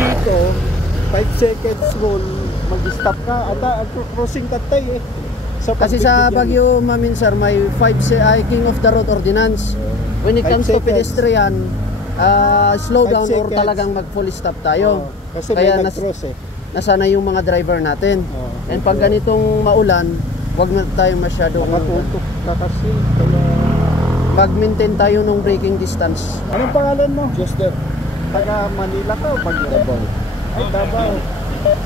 dito, 5 seconds rule, mag-stop ka. At crossing tatay eh. Kasi sa Baguio, Mamin sir, may 5 King of the Road Ordinance. When it comes to pedestrian, slow down or talagang mag-full stop tayo. Kasi kaya may nag-cross eh. Nasana yung mga driver natin. And pag ganitong maulan, wag na tayo masyadong matutok ka kasi. Mag-maintain tayo ng braking distance. Anong pangalan mo? Jester. Taga Manila ka o Baguio? Davao. Ay, Davao.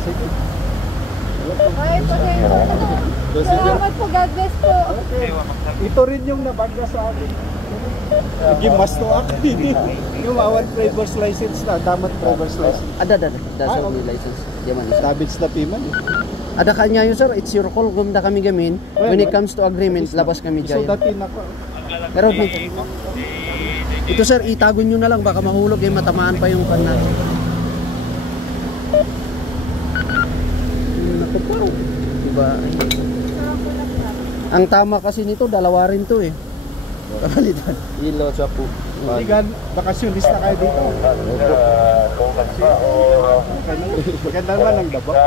Sige. Ay, salamat po, God bless po. Okay. Ito rin yung nabangga sa akin. Naging mas to ako. Yung awan driver's license na. Damat driver's license. Ada license. Yaman isa. David's na piman. Ada kanya yun sir, it's your call. Gumda kami gamin. When it comes to agreement, labas kami dyan. So datin ako. Pero ito sir, itago nyo na lang. Baka mahulog eh, matamaan pa yung pan natin. Diba? Ang tama kasi nito, dalawa rin to eh. Kapalitan. Ilo sa po. Hindi bakasyonista kayo dito. Maganda naman ang dabak.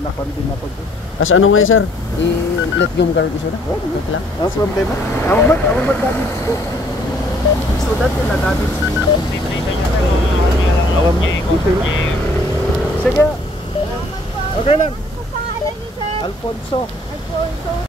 Nakondin ako dito. As ano ngayon sir? I-let go mo ka rin iso na? Okay lang? Ang problema? Ako ba't dami gusto? Gusto dati na dami gusto. Awam mo? Dito lang. Sige. Okay lang. Ano pangalan niyo, sir? Alfonso. Alfonso.